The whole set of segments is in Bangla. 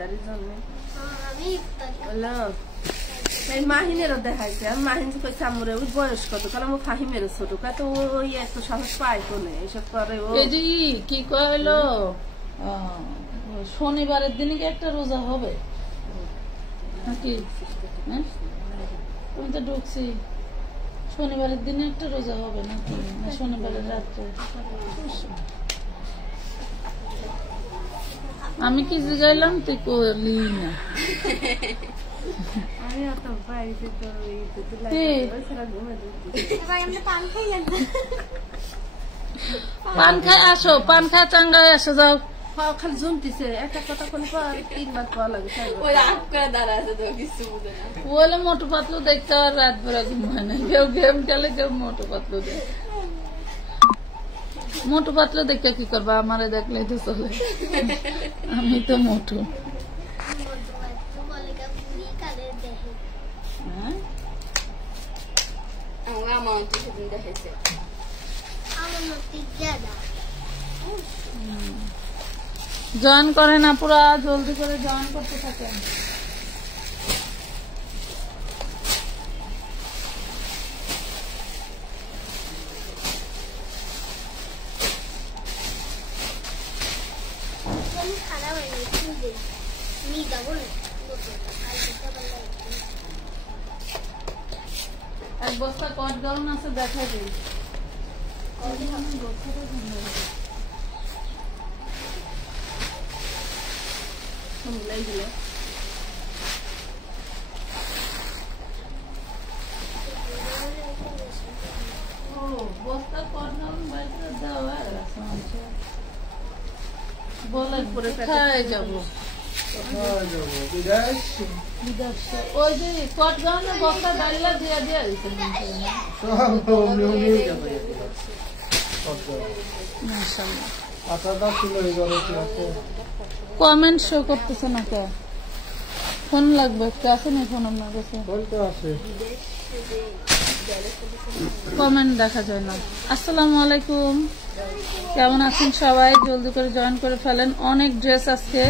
ইফতারির জন্য বললো এই মাহিনেরও দেখাইছে। আমি মাহিন কইছে আমরে ওই বয়স কত, কারণ আমার ফাহিমেরও ছোট, কত ওই এত সাহস পায় কোনে এইসব করে। ও কি কইলো শনিবারের দিনে কি একটা রোজা হবে নাকি? তুমি তো ঢুকছি, শনিবারের দিনে একটা রোজা হবে নাকি? শনিবারের রাত্রে আমি কি জিগাইলাম তুই করলি না। পান খাই আসো, পান খায় চাঙ্গায় আসো, যাও। খালি জমতেছে একটা কথা কোন 3 বার পাওয়া লাগে। বলে মোটু পাতলু দেখতে আর রাত বেড়া ঘুম হয় না। কেউ গেম খেলে, কেউ মোটু পাতলু দেখ। মোটু পাতলু দেখে কি করবা? আমারে দেখলে তো চলে, আমি তো মোটু। জয়েন করে না, পুরা জলদি করে জয়েন করতে থাকেন। এক বস্তা কট গাউন আছে, দেখা দিই। বস্তা কট গাউন বাইরে দেওয়া বলার পরে কোথায় যাবো? ওই যে কট গাউনের বস্তা ডাইলা দিয়ে দিয়ে দিচ্ছে। কমেন্ট শো করতেছে না কে? ফোন লাগবে, আছে না ফোন আপনার কাছে? কমেন্ট দেখা যায় না। আসসালামু আলাইকুম, কেমন আছেন সবাই? জলদি করে জয়েন করে ফেলেন। অনেক ড্রেস আজকে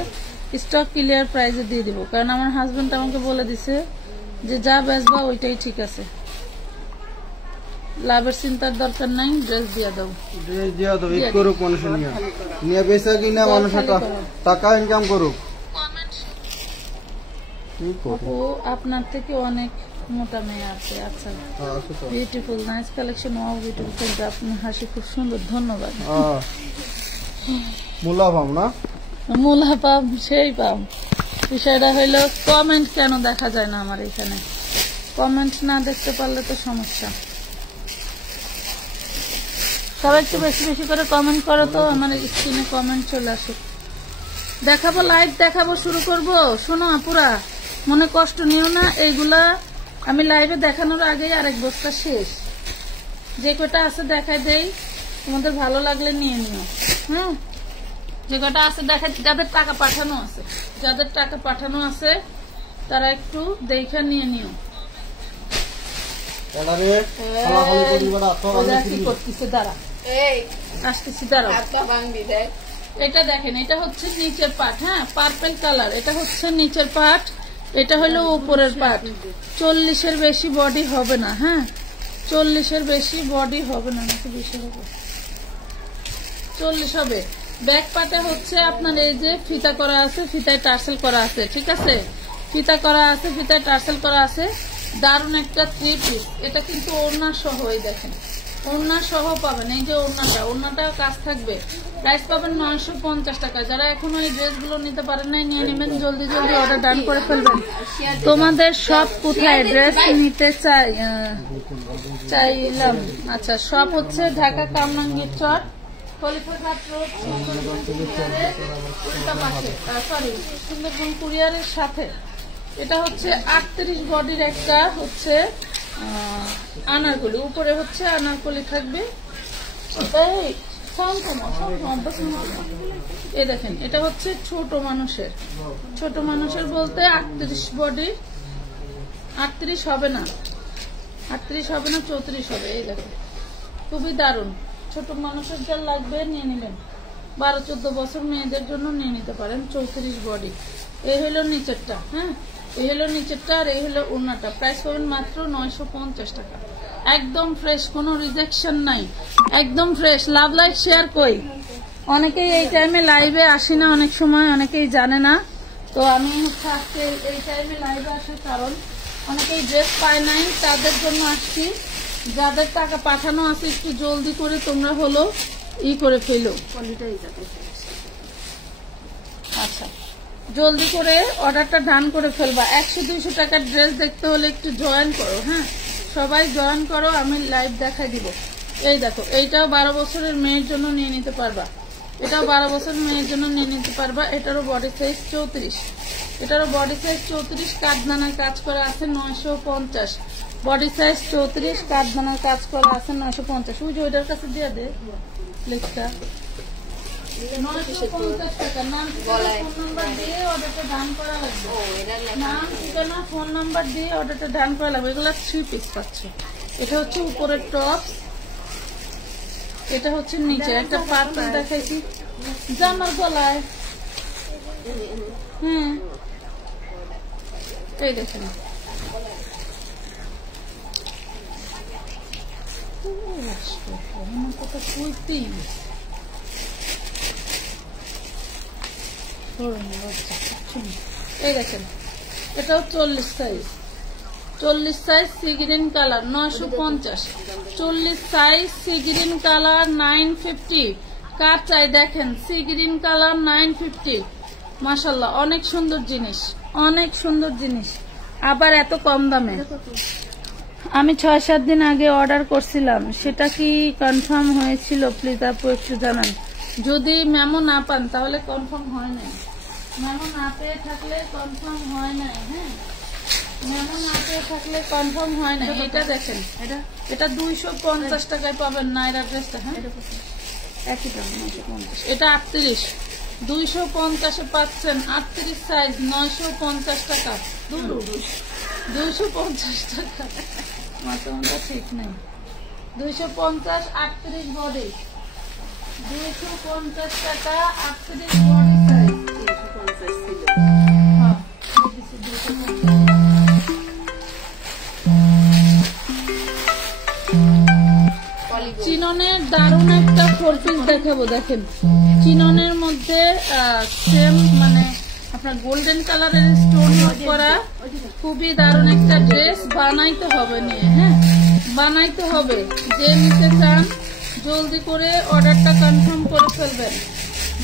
স্টক ক্লিয়ার প্রাইজে দিয়ে দিব, কারণ আমার হাজবেন্ড আমাকে বলে দিছে যে যা বেচবা ওইটাই ঠিক আছে, লাভের চিন্তার দরকার নাই, ড্রেস দিয়ে দাও। ড্রেস দিয়ে দাও, ঈদ করুক মানুষ, নিয়ে বেচা কিনা মানুষ টাকা ইনকাম করুক। আপু আপনার থেকে অনেক মোটা মেয়ে আছে। আচ্ছা, beautiful, nice collection, wow beautiful, কিন্তু আপনার হাসি খুব সুন্দর, ধন্যবাদ। মুলা পাম না, মুলা পাম, সেই পাম। বিষয়টা হইল কমেন্ট কেন দেখা যায় না আমার এখানে? কমেন্ট না দেখতে পারলে তো সমস্যা। সবাই একটু বেশি বেশি করে কমেন্ট করো তো, আমার স্ক্রিনে কমেন্ট চলে আসুক। দেখাবো, লাইভ দেখাবো, শুরু করব। শোনো আপুরা, মনে কষ্ট নিও না, এইগুলা আমি লাইভে দেখানোর আগেই আরেক বস্তা শেষ। যে কটা আছে দেখাই দেই, তোমাদের ভালো লাগলে নিয়ে নিও। হ্যাঁ, যে কটা আছে দেখাই, যাদের টাকা পাঠানো আছে, যাদের টাকা পাঠানো আছে তারা একটু দেখে নিয়ে নিও। কি করতেছে দাঁড়া, আসতেছি দাঁড়াও। এটা দেখেন, এটা হচ্ছে নিচের পাট, হ্যাঁ পার্পেল কালার, এটা হচ্ছে নিচের পাট, এটা হলো উপরের পাট। 40-এর বেশি বডি হবে না, হ্যাঁ 40-এর বেশি বডি হবে না, নাকি বেশি হবে? 40 হবে। ব্যাক পাটে হচ্ছে আপনার এই যে ফিতা করা আছে, ফিতায় টার্সেল করা আছে, ঠিক আছে, ফিতা করা আছে, ফিতায় টার্সেল করা আছে। দারুণ একটা 3 পিস, এটা কিন্তু ওড়না সহ, এই দেখেন ওড়না সহ পাবেন। এই যে ওড়নাটা কাজ থাকবে। প্রাইস পাবেন 950 টাকা। যারা এখনো এই ড্রেসগুলো নিতে পারেন নাই, নিয়ে নেবেন, জলদি জলদি অর্ডার ডান করে ফেলবেন। তোমাদের সব কোথায় ড্রেস নিতে চাইলাম? আচ্ছা, সব হচ্ছে ঢাকা কামরাঙ্গীর চর, খলিফাঘাট রোড, সরি সুন্দরবন কুরিয়ারের সাথে। এটা হচ্ছে 38 বডির একটা হচ্ছে আনারকলি, উপরে হচ্ছে আনারকলি থাকবে। এই দেখেন, এটা হচ্ছে ছোট মানুষের, ছোট মানুষের বলতে 38 বডি, 38 হবে না, 38 হবে না, 34 হবে। এই দেখেন, খুবই দারুণ, ছোট মানুষের যা লাগবে নিয়ে নেবেন। 12-14 বছর মেয়েদের জন্য নিয়ে নিতে পারেন। 34 বডি, এই হলো নিচেরটা, হ্যাঁ এই হলো নিচেরটা, আর এই হলো ওড়নাটা। প্রাইস পাবেন মাত্র 950 টাকা। একদম ফ্রেশ, কোনো রিজেকশন নাই, একদম ফ্রেশ। লাভ লাইক শেয়ার কই? অনেকেই এই টাইমে লাইভে আসি না, অনেক সময় অনেকেই জানে না। তো আমি আজকে এই টাইমে লাইভে আসার কারণ অনেকেই ড্রেস পায় নাই, তাদের জন্য আসছি। যাদের টাকা পাঠানো আছে একটু জলদি করে তোমরা হলো করে ফেলো। আচ্ছা জলদি করে অর্ডারটা ডান করে ফেলবা। 100-200 টাকার ড্রেস দেখতে হলে একটু জয়েন করো, হ্যাঁ সবাই জয়েন করো, আমি লাইভ দেখাই দিব। এই দেখো এইটাও 12 বছরের মেয়ের জন্য নিয়ে নিতে পারবা, এটাও 12 বছরের মেয়ের জন্য নিয়ে নিতে পারবা। এটারও বডি সাইজ 34, এটারও বডি সাইজ 34, কাঠদানার কাজ করা আছে 950। বডি সাইজ 34, কাঠদানার কাজ করা আছে 950। ওই যে ওইটার কাছে দিয়ে দে লেখটা 950 টাকা। নাম ফোন নাম্বার দিয়ে অর্ডারটা ডান করা লাগবে, নাম ঠিকানা ফোন নাম্বার দিয়ে অর্ডারটা ডান করা লাগবে। এগুলো 3 পিস পাচ্ছ। এটা হচ্ছে উপরের টপ, এটা হচ্ছে নিচে। একটা পার্পল দেখাইছি জামার গলায়, হ্যাঁ এই দেখেন কত কুইতি। এই দেখেন এটাও 40 size, 40 size sea green colour 950, 40 size sea green colour 950। কার চাই দেখেন, সি গ্রিন কালার 950। মাশাআল্লাহ অনেক সুন্দর জিনিস, অনেক সুন্দর জিনিস, আবার এত কম দামে। আমি 6-7 দিন আগে অর্ডার করছিলাম, সেটা কি কনফার্ম হয়েছিল? প্লিজ আপু একটু জানান। যদি মেমো না পান তাহলে কনফার্ম হয় নাই, মেমো না পেয়ে থাকলে কনফার্ম হয় নাই, হ্যাঁ মেমো না পেয়ে থাকলে কনফার্ম হয় নাই। এটা দেখেন এটা 250 টাকায় পাবেন নাইরা ড্রেসটা, হ্যাঁ একই দাম 950। এটা 38, 250-এ পাচ্ছেন। 38 সাইজ 950 টাকা, 250 টাকা, মাত্রা ঠিক নাই। 250, 38 বডি, 250 টাকা, 38 বডি সাইজ। চিননের দারুণ একটা 4 পিস দেখাবো, দেখেন চিননের মধ্যে সেম মানে আপনার গোল্ডেন কালারের স্টোন করা খুবই দারুণ একটা ড্রেস। বানাইতে হবে নিয়ে, হ্যাঁ বানাইতে হবে। যে নিতে চান জলদি করে অর্ডারটা কনফার্ম করে ফেলবেন,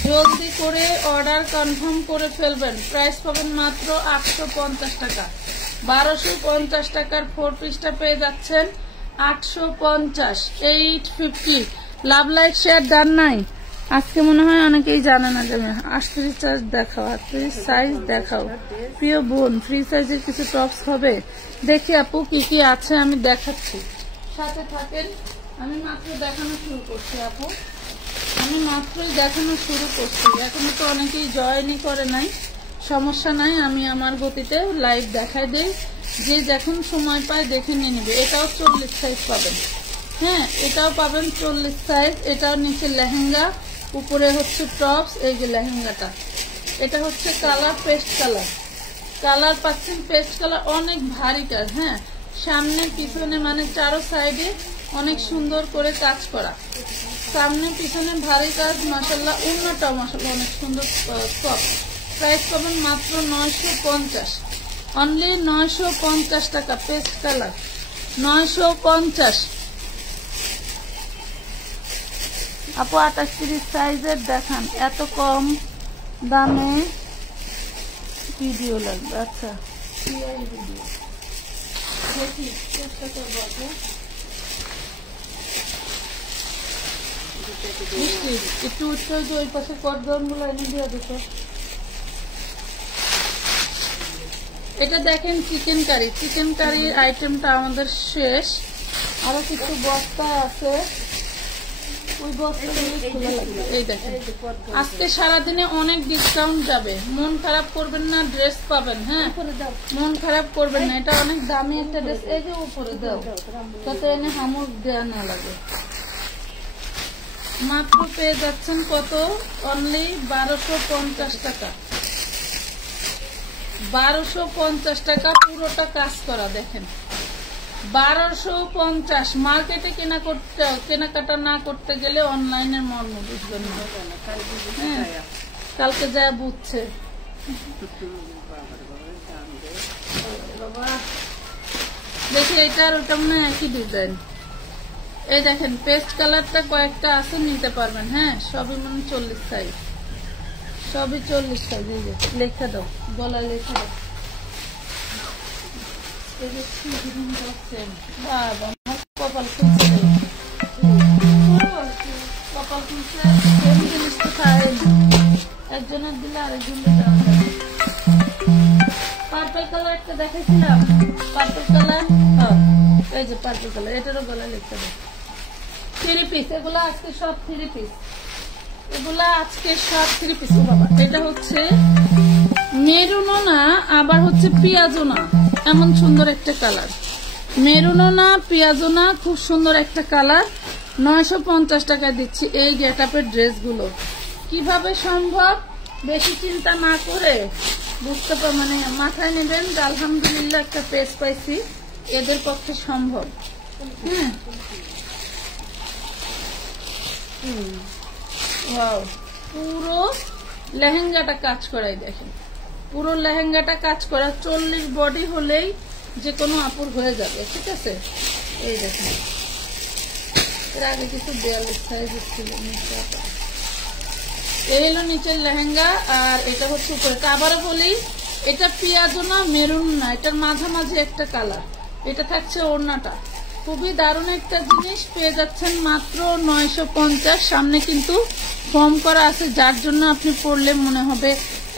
জলদি করে অর্ডার কনফার্ম করে ফেলবেন। প্রাইস পাবেন মাত্র 850 টাকা। 1250 টাকার 4 পিসটা পেয়ে যাচ্ছেন 850, 850। লাভ লাইক শেয়ার ডান নাই। আজকে মনে হয় অনেকেই জানে না যে 38 সাইজ দেখাও, 38 সাইজ দেখাও। প্রিয় বোন ফ্রি সাইজের কিছু টপস হবে, দেখি আপু কি কি আছে আমি দেখাচ্ছি, সাথে থাকেন। আমি মাত্র দেখানো শুরু করছি আপু, আমি মাত্রই দেখানো শুরু করছি। এখনো তো অনেকেই জয়েনই করে নাই, সমস্যা নাই, আমি আমার গতিতে লাইভ দেখাই দেই। যে যখন সময় পায় দেখে নিয়ে নেবে। এটাও 40 সাইজ পাবেন, হ্যাঁ এটাও পাবেন 40 সাইজ। এটাও নিচে লেহেঙ্গা, উপরে হচ্ছে টপস। এই যে লেহেঙ্গাটা, এটা হচ্ছে কালার পেস্ট কালার, কালার পাচ্ছেন পেস্ট কালার, অনেক ভারী কাজ, হ্যাঁ সামনে পিছনে মানে চারো সাইডে অনেক সুন্দর করে কাজ করা, সামনে পিছনে ভারী কাজ। মাশাআল্লাহ ওড়নাটাও মাশাআল্লাহ অনেক সুন্দর সফট। প্রাইস পাবেন মাত্র 950, অনলি 950 টাকা। Paste colour 950। আপু 28 সাইজের দেখান, এত কম দামে ভিডিও লাগবে। আচ্ছা দেখি চেষ্টা করবো আপু। একটু ওই পাশে কর্দন গুলো এনে দিয়ে দিত। এটা দেখেন চিকেন কারি, চিকেন কারির আইটেমটা আমাদের শেষ, আরো কিছু বস্তা আছে, ওই বস্তাগুলো খুলে লাগবে। এই দেখেন আজকে সারাদিনে অনেক ডিসকাউন্ট যাবে, মন খারাপ করবেন না, ড্রেস পাবেন, হ্যাঁ মন খারাপ করবেন না। এটা অনেক দামি একটা ড্রেস, এই যে উপরে দাও যাতে এনে হামুক দেওয়া না লাগে। মাত্র পেয়ে যাচ্ছেন কত, অনলি 1250 টাকা। 1250 টাকা পুরোটা কাজ করা। দেখেন 1250। মার্কেটে কেনাকাটা না করতে গেলে অনলাইনের মর্ম বুঝবেন না। হ্যাঁ, কালকে যা বুঝছে। দেখি এটা আর ওটা মনে হয় একই ডিজাইন। এই দেখেন পেস্ট কালারটা কয়েকটা আছে, নিতে পারবেন। হ্যাঁ, সবই মনে 40 সাইজ, সবই 40 সাইজ। এই যে লেখা দাও, গলা লেখা দাও। কপাল খুলছে, কপাল খুলছে। সেম জিনিস তো খায় না, একজনের দিলে আরেকজন দেওয়া যায়। পার্পল কালার একটা দেখাইছিলাম, পার্পল কালার। এই যে পার্পল কালার, এটারও গলা লিখতে দেয়। 3 পিস এগুলো আজকে সব 3 পিস, এগুলা আজকে সব 3 পিস। ও বাবা, এটা হচ্ছে মেরুনও না, আবার হচ্ছে পেঁয়াজও না, এমন সুন্দর একটা কালার। মেরুনও না, পেঁয়াজও না, খুব সুন্দর একটা কালার। 950 টাকায় দিচ্ছি এই গেটআপের ড্রেসগুলো। কিভাবে সম্ভব? বেশি চিন্তা না করে বুঝতে মানে মাথায় নেবেন যে আলহামদুলিল্লাহ একটা পেজ পাইছি, এদের পক্ষে সম্ভব। হ্যাঁ, পুরো লেহেঙ্গাটা কাজ করাই। দেখেন পুরো লেহেঙ্গাটা কাজ করা। 40 বডি হলেই যে কোনো আপুর হয়ে যাবে, ঠিক আছে। এই দেখেন, এর আগে কিছু 42 সাইজ ছিল। এই হলো নিচের লেহেঙ্গা, আর এটা হচ্ছে উপরে। আবারও বলি, এটা পেঁয়াজও না, মেরুন না, এটার মাঝামাঝি একটা কালার। এটা থাকছে ওড়নাটা। খুবই দারুণ একটা জিনিস পেয়ে যাচ্ছেন মাত্র 950। সামনে কিন্তু ফর্ম করা আছে, যার জন্য আপনি পরলে মনে হবে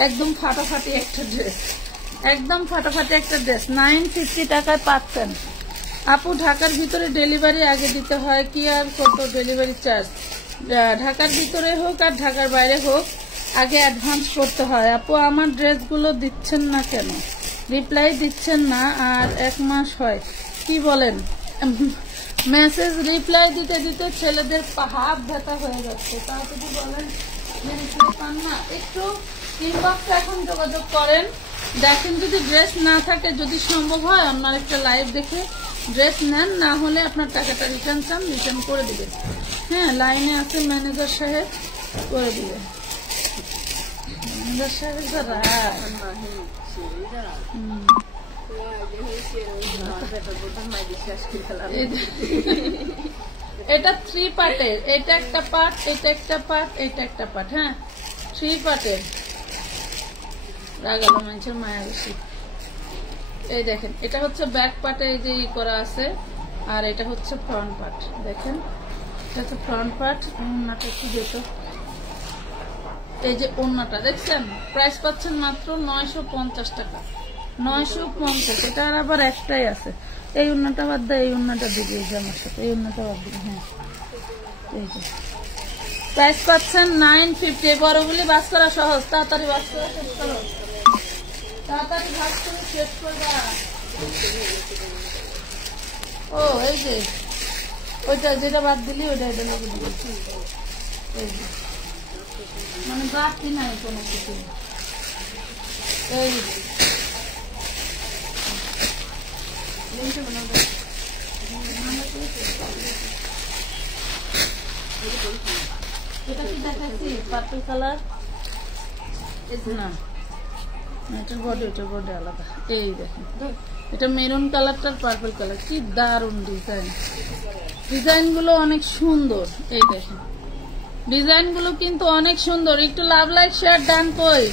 একদম ফাটাফাটি একটা ড্রেস, একদম ফাটাফাটি একটা ড্রেস। 950 টাকায় পাচ্ছেন। আপু ঢাকার ভিতরে ডেলিভারি আগে দিতে হয় কি আর কত ডেলিভারি চার্জ? ঢাকার ভিতরে হোক আর ঢাকার বাইরে হোক, আগে অ্যাডভান্স করতে হয়। আপু আমার ড্রেসগুলো দিচ্ছেন না কেন? রিপ্লাই দিচ্ছেন না, আর 1 মাস হয়। কি বলেন? মেসেজ রিপ্লাই দিতে দিতে ছেলেদের হাত ব্যথা হয়ে যাচ্ছে। তাড়াতাড়ি বলেন যে রিপ্লাই পান না। একটু ইনবক্সে এখন যোগাযোগ করেন। দেখেন যদি ড্রেস না থাকে, যদি সম্ভব হয় আপনার একটা লাইভ দেখে ড্রেস নেন, না হলে আপনার টাকাটা রিটার্ন চান, রিটার্ন করে দিবেন। হ্যাঁ, লাইনে আছে ম্যানেজার সাহেব, করে দিবেন। ম্যানেজার সাহেব এটা 3 পার্টের। এটা একটা পার্ট, এটা একটা পার্ট, এটা একটা পার্ট। হ্যাঁ, 3 পার্টের। রাগালো মানুষের মায়া বেশি। এই দেখেন, এটা হচ্ছে ব্যাক পার্টে এই যে করা আছে, আর এটা হচ্ছে ফ্রন্ট পার্ট। দেখেন, এটা হচ্ছে ফ্রন্ট পার্ট। ওড়নাটা একটু যেত, এই যে ওড়নাটা দেখছেন। প্রাইস পাচ্ছেন মাত্র 950 টাকা। 950। এটা আর আবার একটাই আছে। এই ওড়নাটা বাদ দেয়, এই ওড়নাটা দিবে এই যে আমার সাথে, এই ওড়নাটা বাদ দিবে। হ্যাঁ, এই যে প্রাইস পাচ্ছেন 950। বড়গুলি বাস করা সহজ, তাড়াতাড়ি বাস করা শেষ করো, তাড়াতাড়ি ভাগ করে শেষ করবা। ও এই যে ওইটা যেটা বাদ দিলি ওইটা এটা লোক দিবে। এই যে মানে বাকি নাই কোনো কিছু। এই এটা কি দেখাচ্ছি পার্পল কালার না, এটার বডি আলাদা। এই দেখেন, এটা মেরুন কালারটার পার্পল কালার। কি দারুণ ডিজাইন, ডিজাইন গুলো অনেক সুন্দর। এই দেখেন, ডিজাইন গুলো কিন্তু অনেক সুন্দর। একটু লাভ লাইক শেয়ার ডান কই?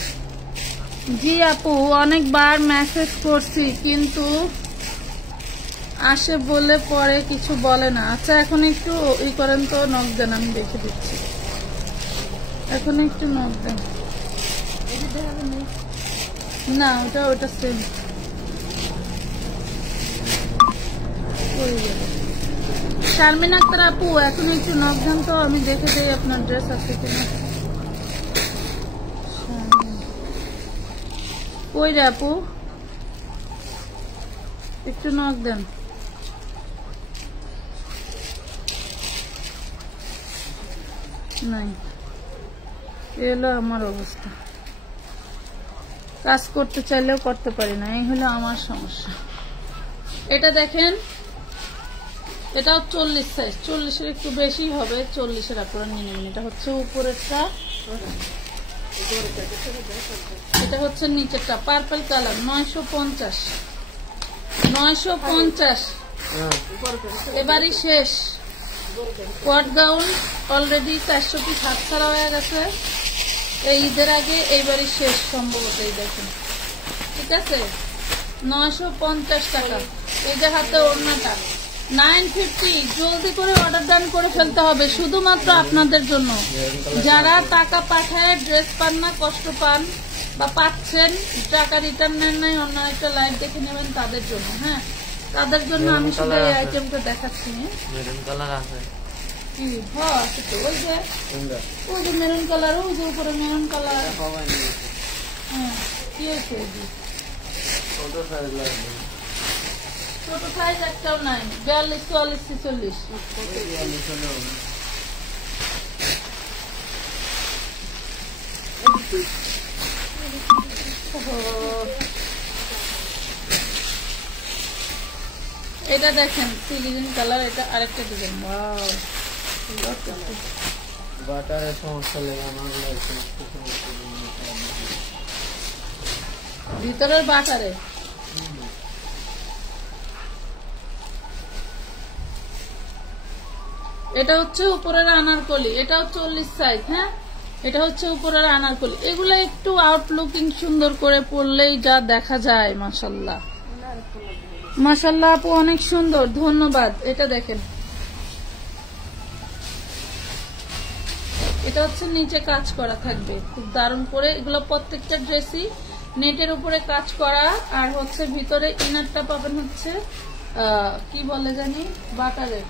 জি আপু, অনেকবার মেসেজ করছি কিন্তু আসে বলে পরে কিছু বলে না। আচ্ছা, এখন একটু ই করেন তো, নক দেন, আমি দেখে দিচ্ছি। এখন একটু নক দেন। না, ওটা সেম। শারমিন আক্তার আপু, এখন একটু নক দেন তো, আমি দেখে দিই আপনার ড্রেস আছে কিনা। কই রে আপু, একটু নক দেন। নাই, এলো আমার অবস্থা। কাজ করতে চাইলেও করতে পারি না, এই হলো আমার সমস্যা। এটা দেখেন, এটাও 40 সাইজ, 40-এর একটু বেশি হবে, 40-এর আপনারা নিয়ে নেবেন। এটা হচ্ছে উপরেরটা, এটা হচ্ছে নিচেরটা, পার্পল কালার, 950। 950 এবারই শেষ। কোয়াট গাউন অলরেডি 400 পিস হাত ছাড়া হয়ে গেছে এই ঈদের আগে, এইবারই শেষ সম্ভবত। এই দেখেন, ঠিক আছে, 950 টাকা। এই যে হাতে ওড়নাটা 950। জলদি করে অর্ডার ডান করে ফেলতে হবে, শুধুমাত্র আপনাদের জন্য। যারা টাকা পাঠায় ড্রেস পান না, কষ্ট পান বা পাচ্ছেন, টাকা রিটার্ন নেন নাই, অন্য একটা লাইভ দেখে নেবেন, তাদের জন্য। হ্যাঁ, তাদের জন্য আমি শুধু এই আইটেমটা দেখাচ্ছি। মেরুন কালার আছে কি? হ্যাঁ, ওই যে মেরুন কালার, ওই যে উপরে মেরুন কালার। হ্যাঁ, কি হয়েছে? ছোট সাইজ একটাও নাই, 42, 44, 46। এটা দেখেন সিলিকন কালার, এটা আরেকটা ডিজাইন। ওয়াও, বাটারের সমস্যা লেগে আমার ভিতরের বাটারে। এটা হচ্ছে উপরের আনারকলি, এটাও 40 সাইজ। হ্যাঁ, এটা হচ্ছে উপরের আনারকলি। এগুলো একটু আউটলুকিং সুন্দর করে পরলেই যা দেখা যায়। মাশাআল্লাহ, মাশাআল্লাহ আপু, অনেক সুন্দর, ধন্যবাদ। এটা দেখেন, এটা হচ্ছে নিচে কাজ করা থাকবে খুব দারুণ করে। এগুলো প্রত্যেকটা ড্রেসই নেটের উপরে কাজ করা, আর হচ্ছে ভিতরে ইনারটা পাবেন হচ্ছে কি বলে জানি, বাটারের।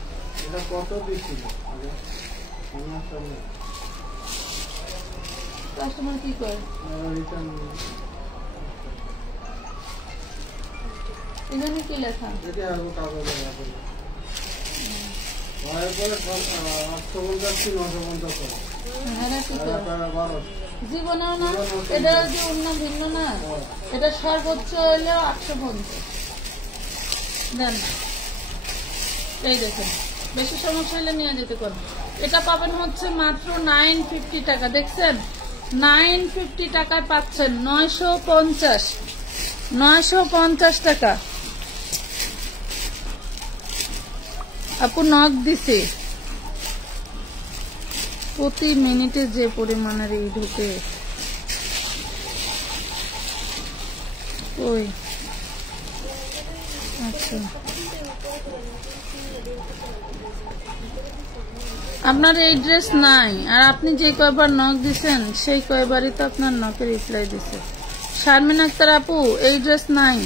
এটা কত পিস ছিল? কাস্টমার কি করে? এখানে কি লেখা? জীবনেও না, এটা যে অন্য ভিন্ন না, এটা সর্বোচ্চ হইলে 850 দেন। এই দেখেন, বেশি সমস্যা হলে নিয়ে যেতে পারবো। এটা পাবেন হচ্ছে মাত্র 950 টাকা। দেখছেন, 950 টাকায় পাচ্ছেন 950 টাকা। আপু নক দিছে, প্রতি মিনিটে যে পরিমাণের এই ঢুকে। ওই আচ্ছা, আপনার এই ড্রেস নাই, আর আপনি যে কয়বার নক দিছেন সেই কয়বারই তো আপনার নকে রিপ্লাই দিছে। শারমিন আক্তার আপু, এই ড্রেস নাই।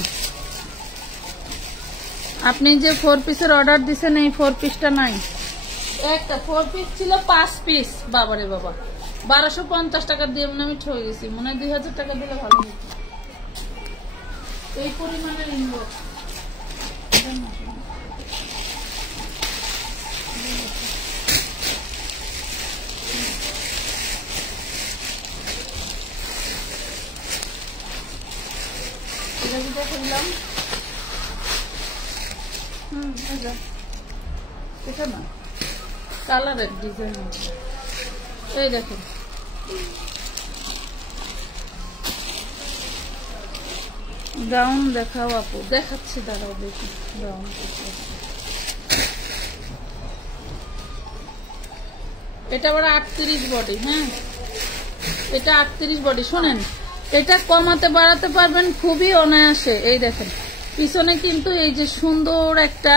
আপনি যে 4 পিসের অর্ডার দিছেন, এই 4 পিসটা নাই। একটা 4 পিস ছিল 5 পিস। বাবারে বাবা, 1250 টাকা দিয়ে আমি ঠকে গেছি। মনে হয় 2000 টাকা দিলে ভালো হতো। এই পরিমাণের ইনবক্স করলাম। এটা না, কালারের ডিজাইন। এই দেখেন, গাউন দেখাও আপু। দেখাচ্ছি, দাঁড়াও দেখি গাউন। এটা আবার 38 বডি। হ্যাঁ, এটা 38 বডি। শোনেন, এটা কমাতে বাড়াতে পারবেন খুবই অনায়াসে। এই দেখেন, পিছনে কিন্তু এই যে সুন্দর একটা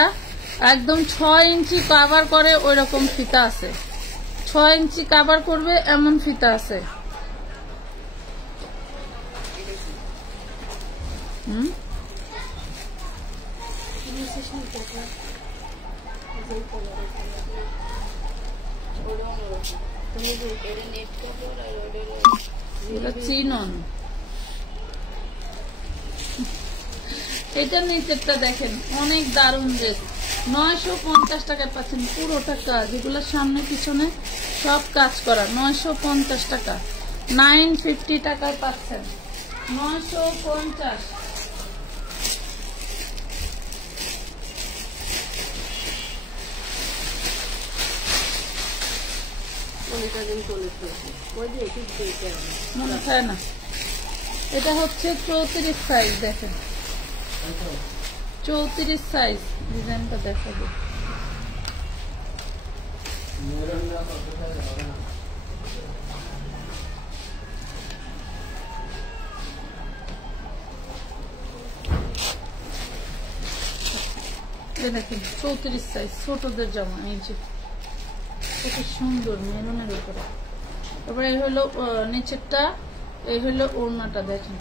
একদম 6 ইঞ্চি কাভার করে ওই রকম ফিতা আছে। 6 ইঞ্চি কাভার করবে এমন ফিতা আছে। চিনন, এটা নিচেরটা দেখেন, অনেক দারুণ ড্রেস। 950 টাকায় পাচ্ছেন পুরোটা কাজ। এগুলো সামনে পিছনে সব কাজ করা। 950 টাকা, 950 টাকায় পাচ্ছেন। 950। মনে হয় না, এটা হচ্ছে 34 সাইজ। দেখেন 34 সাইজ, ডিজাইনটা দেখাবো। দেখেন 34 সাইজ, ছোটদের জামা। এই যে কত সুন্দর মেরুনের উপরে। তারপরে এই হলো নিচেরটা, এই হলো ওড়নাটা। দেখেন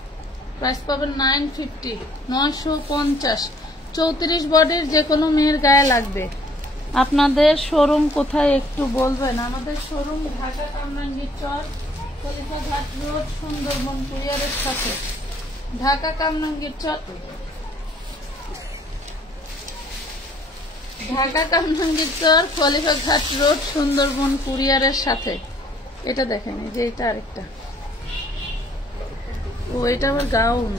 প্রাইস পাবেন 950, 950। 34 বডির যে কোনো মেয়ের গায়ে লাগবে। আপনাদের শোরুম কোথায় একটু বলবেন? আমাদের শোরুম ঢাকা কামরাঙ্গীর চর, খলিফাঘাট রোড, সুন্দরবন কুরিয়ারের সাথে। ঢাকা কামরাঙ্গীর চর, ঢাকা কামরাঙ্গীর চর, খলিফাঘাট রোড, সুন্দরবন কুরিয়ারের সাথে। এটা দেখেন, এই যে এটা আরেকটা। ও এটা আবার গাউন।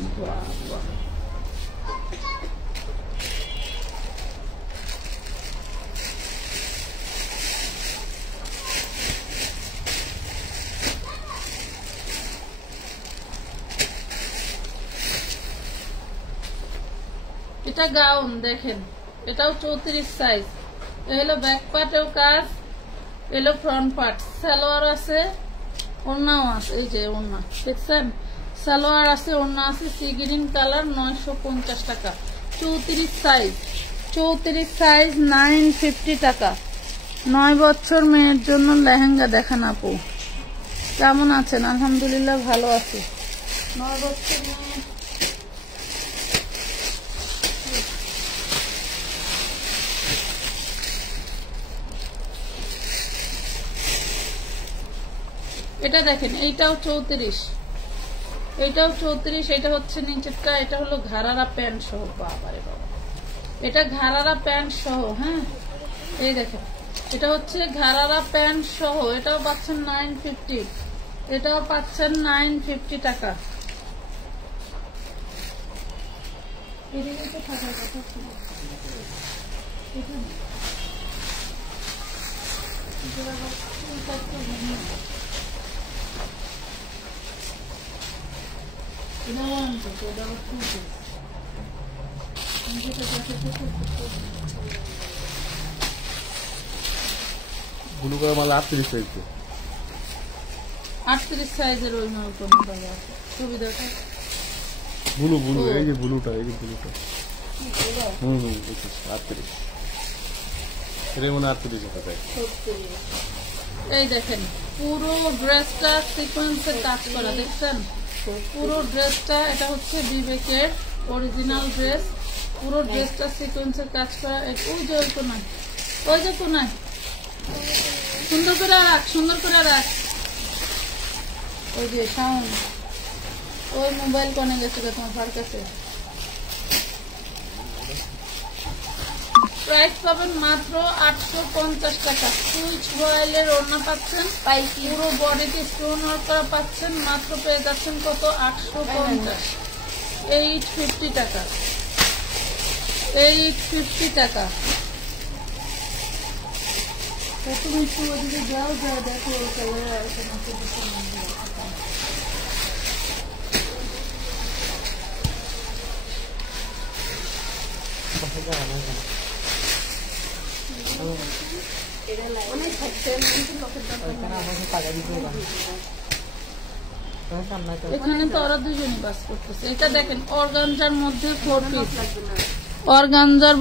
এটা গাউন। দেখেন এটাও 34 সাইজ। এ হলো ব্যাক পার্টেও কাজ, এলো ফ্রন্ট পার্ট। সালোয়ার আছে, ওড়নাও আছে। এই যে ওড়না দেখছেন, সালোয়ার আছে, ওড়না আছে। সি গ্রিন কালার, 950 টাকা। 34 সাইজ, 34 সাইজ, 950 টাকা। 9 বছর মেয়ের জন্য লেহেঙ্গা দেখান আপু। কেমন আছেন? আলহামদুলিল্লাহ ভালো আছি। 9 বছর মেয়ে। এটা দেখেন, এইটাও 34, এইটাও 34। এটা হচ্ছে নিচেরটা, এটা হলো ঘাড়ারা প্যান্ট সহ। বাবারে বাবা, এটা ঘাড়ারা প্যান্ট সহ। হ্যাঁ এই দেখেন, এটা হচ্ছে ঘাড়ারা প্যান্ট সহ। এটাও পাচ্ছেন 950, এটাও পাচ্ছেন 950 টাকা। এদিকে তো থাকার কথা ছিল। ব্লু কালার মাল 38 সাইজ, 38 সাইজের ওই মাল কোন দাদা আছে? সুবিধাটা ব্লু ব্লু, এই যে ব্লুটা, এই যে ব্লুটা। 38, এর মনে 38 টাকা। এই দেখেন পুরো ড্রেসটা সিকোয়েন্সের কাজ করা। দেখছেন পুরো ড্রেসটা, এটা হচ্ছে বিবেকের অরিজিনাল ড্রেস। পুরো ড্রেসটা সিকোয়েন্সের কাজ করা। ওই যে ওই কোনায়, ওই যে কোনায়, সুন্দর করে রাখ, সুন্দর করে রাখ। ওই যে সাউন্ড, ওই মোবাইল কনে গেছে তোমার কাছে। প্রাইস পাবেন মাত্র 850 টাকা। সুইচ রয়্যালের ওড়না পাচ্ছেন, পুরো বডিতে স্টোন ওয়ার্ক করা পাচ্ছেন। মাত্র পেয়ে যাচ্ছেন কত? 850, 850 টাকা, 850 টাকা। তুমি একটু ওদিকে যাও, যা দেখো এখানে তো ওরা দুজনই বাস করতেছে। এটা দেখেন অর্গানজার মধ্যে 4 পিস, অর্গানজার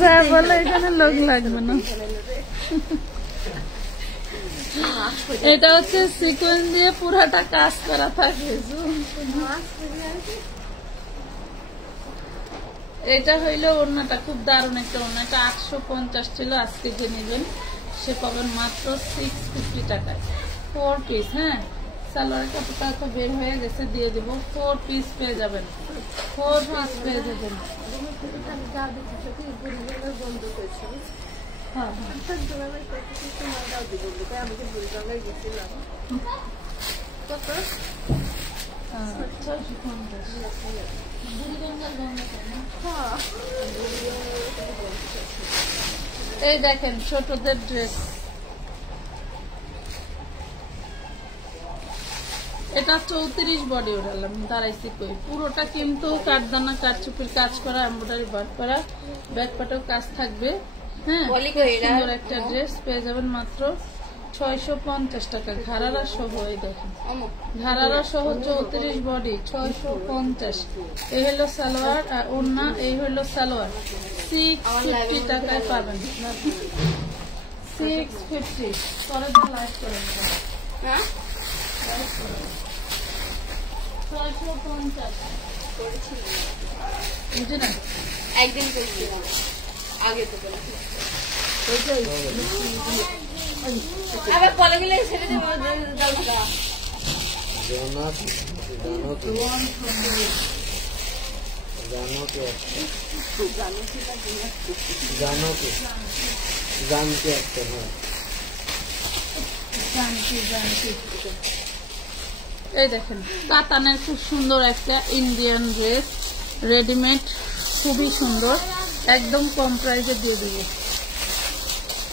যা বলে এখানে লোক লাগবে না। এটা হচ্ছে সিকোয়েন্স দিয়ে পুরাটা কাজ করা থাকে। এটা হইলো ওড়নাটা, খুব দারুণ একটা ওড়না। এটা 850 ছিল, আজকে যে নেবেন সে পাবেন মাত্র 650 টাকায়। 4 পিস। হ্যাঁ সালোয়ারের কাপড়টা তো বের হয়ে গেছে, দিয়ে দেবো। 4 পিস পেয়ে যাবেন, 4 পিস পেয়ে যাবেন। হ্যাঁ কত? 650। বুড়িগঙ্গার গঙ্গা তাই না? এই দেখেন ছোটদের ড্রেস, এটা 34 বডি ওঠালাম, দাঁড়াইছি কই। পুরোটা কিন্তু কাঠদানা কাঠচুপির কাজ করা, এমব্রয়ডারি ওয়ার্ক করা, ব্যাক পাটেও কাজ থাকবে। হ্যাঁ, সুন্দর একটা ড্রেস পেয়ে যাবেন মাত্র 650 টাকা, ঘাড়ারা সহ। এই দেখেন ঘাড়ারা সহ 34 বডি 650। এই হলো সালোয়ার আর ওড়না, এই হলো সালোয়ার। 650 টাকায় পাবেন, 650। পরে তো লাইক করেন, 650 বুঝে না? একদিন করছিলাম আগে তো আবার কলে গেলে ছেড়ে দেবো। এই দেখেন কাতানের খুব সুন্দর একটা ইন্ডিয়ান ড্রেস, রেডিমেড, খুবই সুন্দর। একদম কম প্রাইসে দিয়ে দেবো,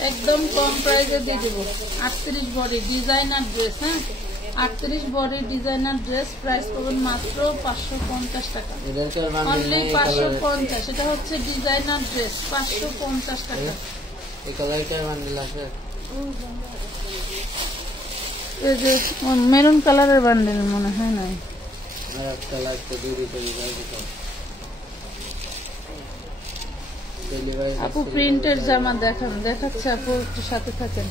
একদম কম প্রাইসে দিয়ে দেবো। 38 বডি ডিজাইনার ড্রেস। হ্যাঁ, 38 বডি ডিজাইনার ড্রেস, প্রাইস পাবেন মাত্র 550 টাকা, অনলি 550। এটা হচ্ছে ডিজাইনার ড্রেস, 550 টাকা। এই যে মেরুন কালারের বান্ডেল মনে হয় না, আপু প্রিন্টের জামা দেখান, দেখাচ্ছে আপু, একটু সাথে থাকেন।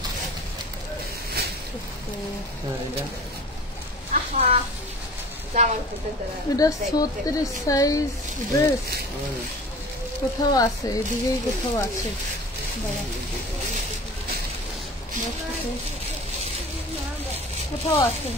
এটা 36 সাইজ ড্রেস, কোথাও আছে, এদিকেই কোথাও আছে। কোথাও আছে,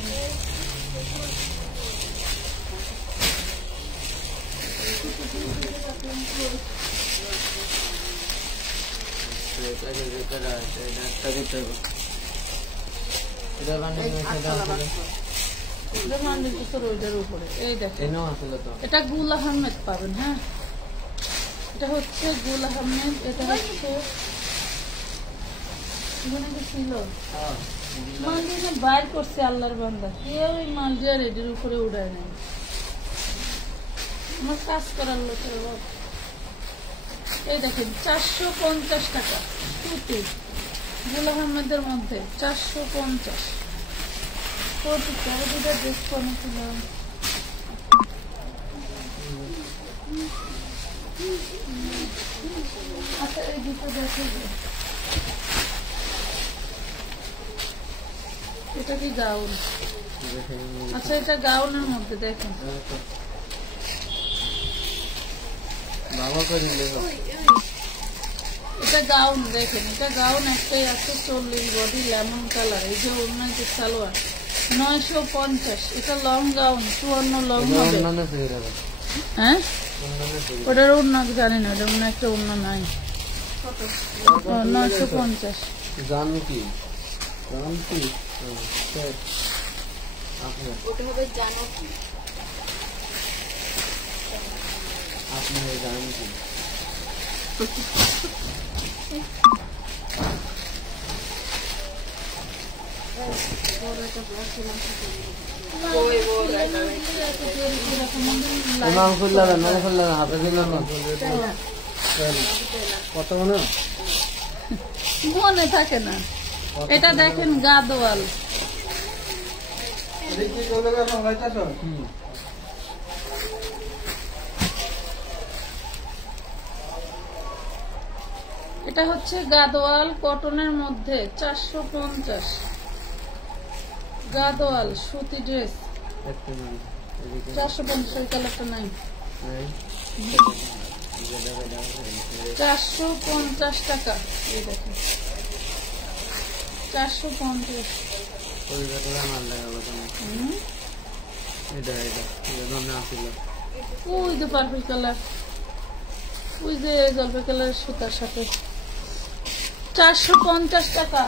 এটা গুল আহমেদ পাবেন। হ্যাঁ, এটা হচ্ছে গুল আহমেদ। এটা হচ্ছে ছিল মাল দিয়ে বাইর করছে আল্লাহর বান্দা, কেউ ওই মাল দিয়ে রেডির উপরে উড়ায় নেয়। আমার কাজ করার লোকের বাবা। এই দেখেন 450 টাকা সুতি, গুল আহমেদের মধ্যে 450। দুটা ড্রেস করেছিলাম। আচ্ছা, এই দুটো দেখে, এটা কি গাউন? আচ্ছা, এটা গাউনের মধ্যে দেখেন, এটা গাউন দেখেন, এটা গাউন একটাই আছে 40 বডি, লেমন কালার। এই যে অন্য যে সালোয়ার 950। এটা লং গাউন, 54 লং হবে। হ্যাঁ, ওটার অন্য জানি না, ওটা অন্য একটা অন্য নাই। 950। জানো কি মনে থাকে না। এটা দেখেন গাদোয়াল, এটা হচ্ছে গাদোয়াল কটনের মধ্যে 450। গাদোয়াল সুতি ড্রেস 450। ওই কালারটা নাই, 450 টাকা। এই দেখেন 450। ওই তো পার্পল কালার, ওই যে জলপাই কালারের সুতার সাথে 450 টাকা।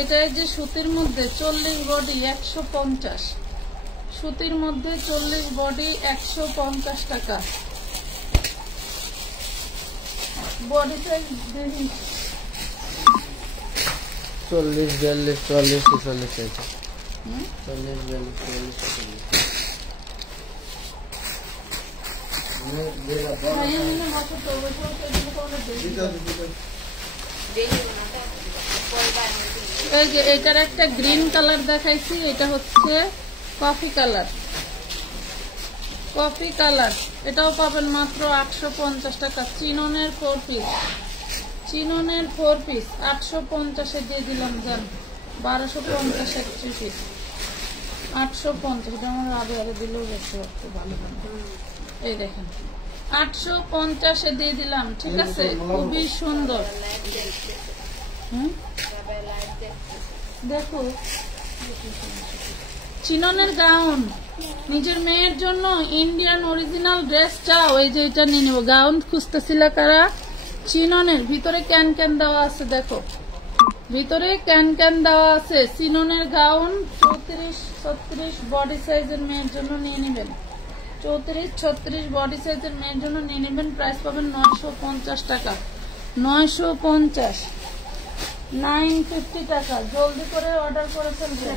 এটা যে সুতির মধ্যে 40 বডি 150, সুতির মধ্যে 40 বডি 150 টাকা। বডি সাইজ 40, 42, 44, 46 আছে। 40, 42, 44। এই যে এটার একটা গ্রিন কালার দেখাইছি, এটা হচ্ছে কফি কালার। কফি কালার এটাও পাবেন মাত্র 850 টাকা। চিননের 4 পিস, চিননের 4 পিস 850-এ দিয়ে দিলাম। জান 1250 এক পিস 850। এটা আমার আগে দিলেও বেশি একটু ভালো হবে। এই দেখেন 850-এ দিয়ে দিলাম, ঠিক আছে? খুবই সুন্দর। দেখো চিননের গাউন, নিজের মেয়ের জন্য ইন্ডিয়ান অরিজিনাল ড্রেস চাও, এই যে এটা নিয়ে নেবো। গাউন খুঁজতেছিল কারা? চিননের ভিতরে ক্যান ক্যান দেওয়া আছে, দেখো ভিতরে ক্যান ক্যান দেওয়া আছে। চিননের গাউন 34, 36 বডি সাইজের মেয়ের জন্য নিয়ে নেবেন। 34, 36 বডি সাইজের মেয়ের জন্য নিয়ে নেবেন। প্রাইস পাবেন 950 টাকা। 950, 950 টাকা। জলদি করে অর্ডার করে ফেলবেন।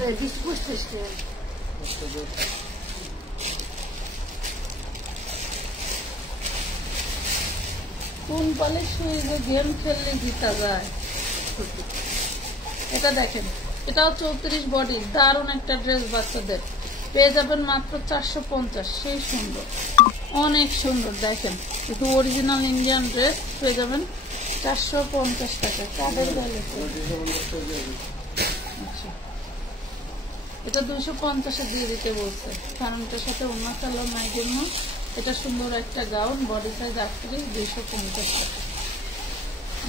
কোন পালে শুয়ে যে গেম খেললে জিতা যায়। এটা দেখেন, এটাও 34 বডি, দারুণ একটা ড্রেস বাচ্চাদের। পেয়ে যাবেন মাত্র 450। সেই সুন্দর, অনেক সুন্দর। দেখেন একটু অরিজিনাল ইন্ডিয়ান ড্রেস পেয়ে যাবেন 450 টাকা। কাদের বেলে এটা 250-এ দিয়ে দিতে বলছে, কারণ এটার সাথে অন্য কালার নাই জন্য। এটা সুন্দর একটা গাউন, বডি সাইজ 38, 250 টাকা।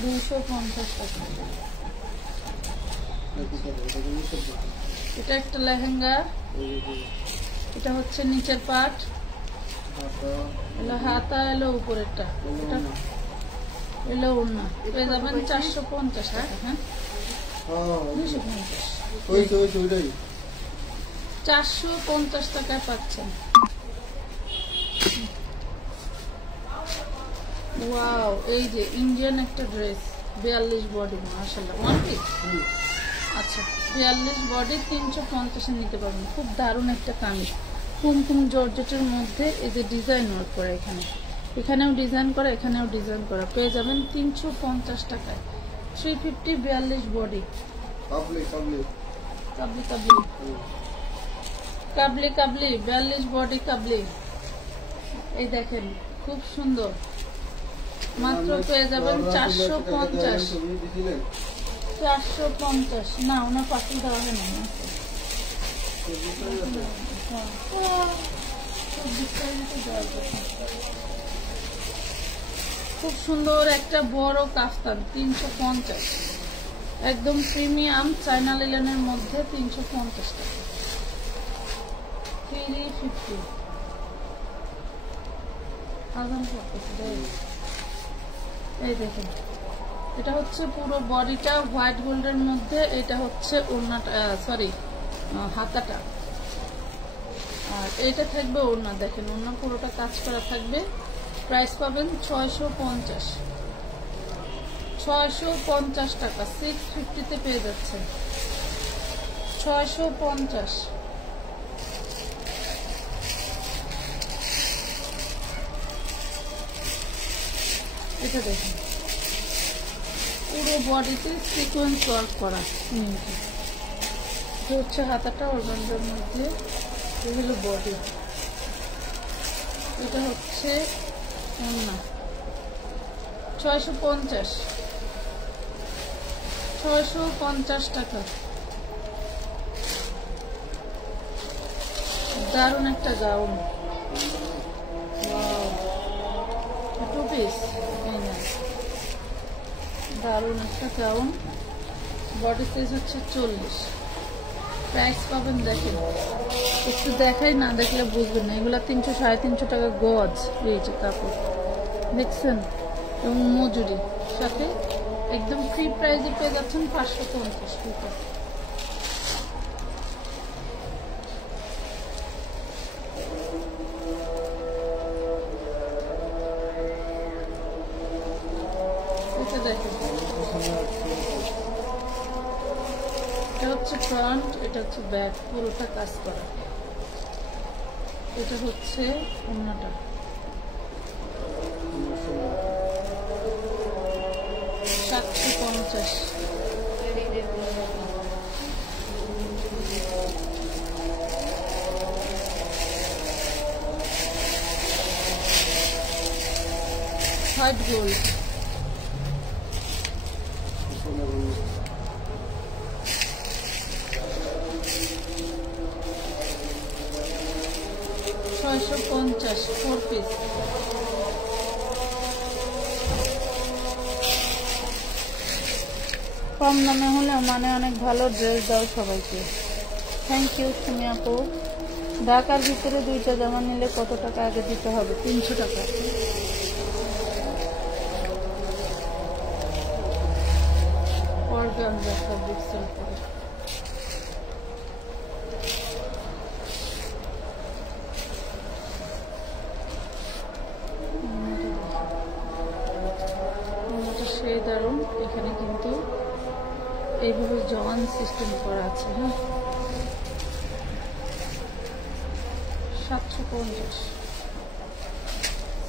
250 টাকা। এটা একটা লেহেঙ্গা, এটা হচ্ছে নিচের পাট, এলো হাতা, এলো উপরেরটা, এটা এলো ওড়না। পেয়ে যাবেন 450 টাকা। হ্যাঁ 250, 450 টাকায় পাচ্ছেন। ওয়াও, এই যে ইন্ডিয়ান একটা ড্রেস 42 বডি, মাশাআল্লাহ। ওয়ান পিস, আচ্ছা 42 বডি 350-এ নিতে পারবেন। খুব দারুণ একটা কামিজ, কুমকুম জর্জেটের মধ্যে। এই যে ডিজাইন ওয়ার্ক করে, এখানেও ডিজাইন করা, এখানেও ডিজাইন করা। পেয়ে যাবেন 350 টাকায়। 350, 42 বডি। কাবলি কাবলি 42 বডি কাবলি। এই দেখেন খুব সুন্দর, মাত্র পেয়ে যাবেন 450। 450 না, ওনার পাশে দেওয়া হয় না। খুব সুন্দর একটা বড় কাফতান 350, একদম প্রিমিয়াম চায়না লিলেনের মধ্যে 350 টাকা। 350 এই দেখেন, এটা হচ্ছে পুরো বডিটা হোয়াইট গোল্ডের মধ্যে। এটা হচ্ছে ওড়নাটা, সরি হাতাটা, আর এটা থাকবে ওড়না। দেখেন ওড়না পুরোটা কাজ করা থাকবে। প্রাইস পাবেন 650, 650 টাকা। 650-তে পেয়ে যাচ্ছে 650। এটা দেখেন পুরো বডিতে সিকোয়েন্স ওয়ার্ক করা। এটা হচ্ছে হাতাটা অর্গানজার মধ্যে, এগুলো বডি। এটা হচ্ছে ওড়না। 650, 650 টাকা। দারুণ একটা গাউন, টু পিস। দারুণ একটা গাউন, বডি সাইজ হচ্ছে 40। প্রাইস পাবেন দেখেন, একটু দেখাই, না দেখলে বুঝবেন না। এগুলা 300 350 টাকা গজ। এই যে কাপড় দেখছেন, এবং মজুরি সাথে একদম ফ্রি প্রাইসে পেয়ে যাচ্ছেন 550 টাকা। এটা দেখেন, এটা হচ্ছে ফ্রন্ট, এটা হচ্ছে ব্যাক, পুরোটা কাজ করা। এটা হচ্ছে অন্যটা, 750। White gold, $650 4 piece. কম দামে হলে মানে অনেক ভালো ড্রেস দাও সবাইকে। থ্যাংক ইউ তুমি আপু। ঢাকার ভিতরে 2টা জামা নিলে কত টাকা আগে দিতে হবে? 300 টাকা। অর্গানজা ফ্যাব্রিক্সের উপরে সেই দারুন। এখানে কিন্তু এইভাবে জয়েন সিস্টেম করা আছে। হ্যাঁ, 750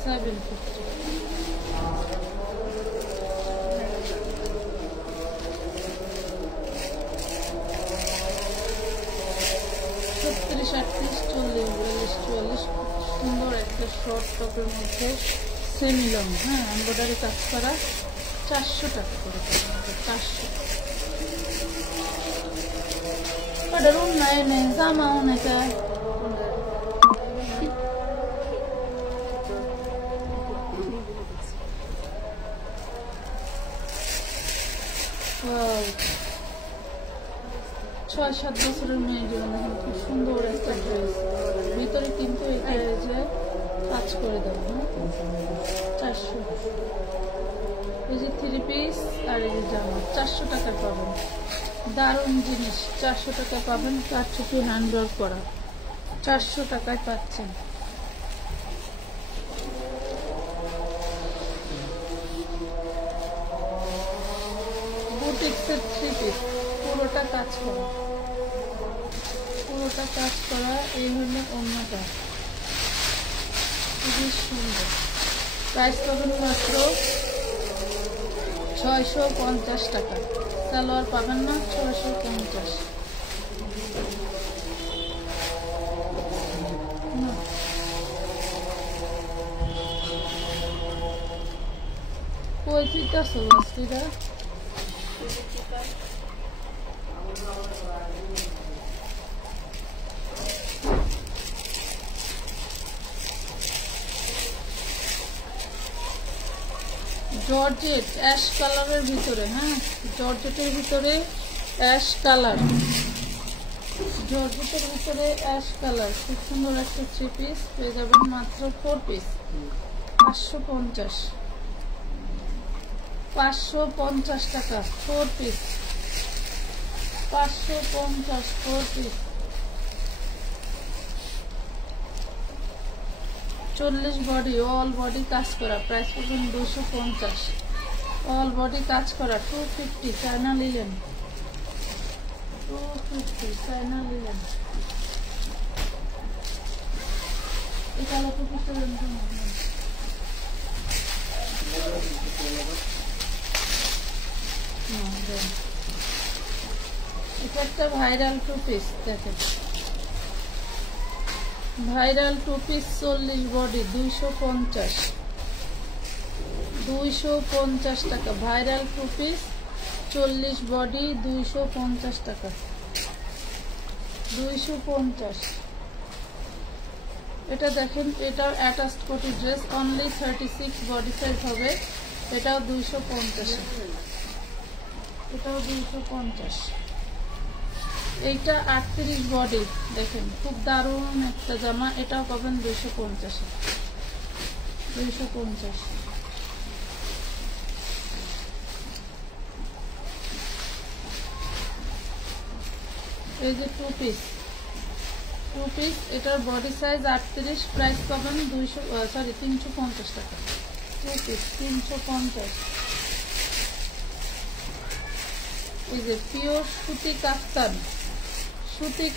750। সুন্দর একটা শর্ট টপের মধ্যে সেমি লং, হ্যাঁ, এমব্রয়ডারি কাজ করা, 400 টাকা করে। 400 padahal নেই জামা অনেকে। ছয় 7 বছরের মেয়ের জন্য খুব সুন্দর একটা ড্রেস। ভিতরে কিন্তু এটা যে কাজ করে দেবো। হ্যাঁ, 400। এই যে 3 পিস আর এই যে জামা 400 টাকা পাবেন। দারুণ জিনিস, 400 টাকা পাবেন। 4 ছুটি হ্যান্ডওয়ার্ক করা, 400 টাকায় পাচ্ছেন। বুটিক্সের 3 পিস, পুরোটা কাজ করা, পুরোটা কাজ করা। এই হলো অন্যটা, খুবই সুন্দর। প্রাইস পাবেন মাত্র 650 টাকা। সালোয়ার পাবেন না, 650। কই চিন্তা সবাস্তিরা জর্জেট অ্যাশ কালারের ভিতরে। হ্যাঁ, জর্জেটের ভিতরে অ্যাশ কালার, জর্জেটের ভিতরে অ্যাশ কালার। খুব সুন্দর একটা 3 পিস পেয়ে যাবেন মাত্র 4 পিস, 550। 550 টাকা 4 piece, 550 4 piece. 40 body, all body কাজ করা। প্রাইস পাবেন 250। অল বডি কাজ করা, 250। China linen, 250 China linen. এটা হলো 250। এটা একটা ভাইরাল 2 পিস দেখেন, ভাইরাল 2 পিস 40 বডি, 250। 250 টাকা ভাইরাল 2 পিস, 40 বডি, 250 টাকা, 250। এটা দেখেন, এটার অ্যাটাচড কোটি ড্রেস, অনলি 36 বডি সাইজ হবে। এটাও 250, এটাও 250। এইটা 38 বডি, দেখেন খুব দারুণ একটা জামা। এটাও পাবেন 250-এ, 250। এই যে 2 পিস, এটার বডি সাইজ 38, প্রাইস পাবেন 350 টাকা। 2 পিস 350। এই যে পিওর সুতি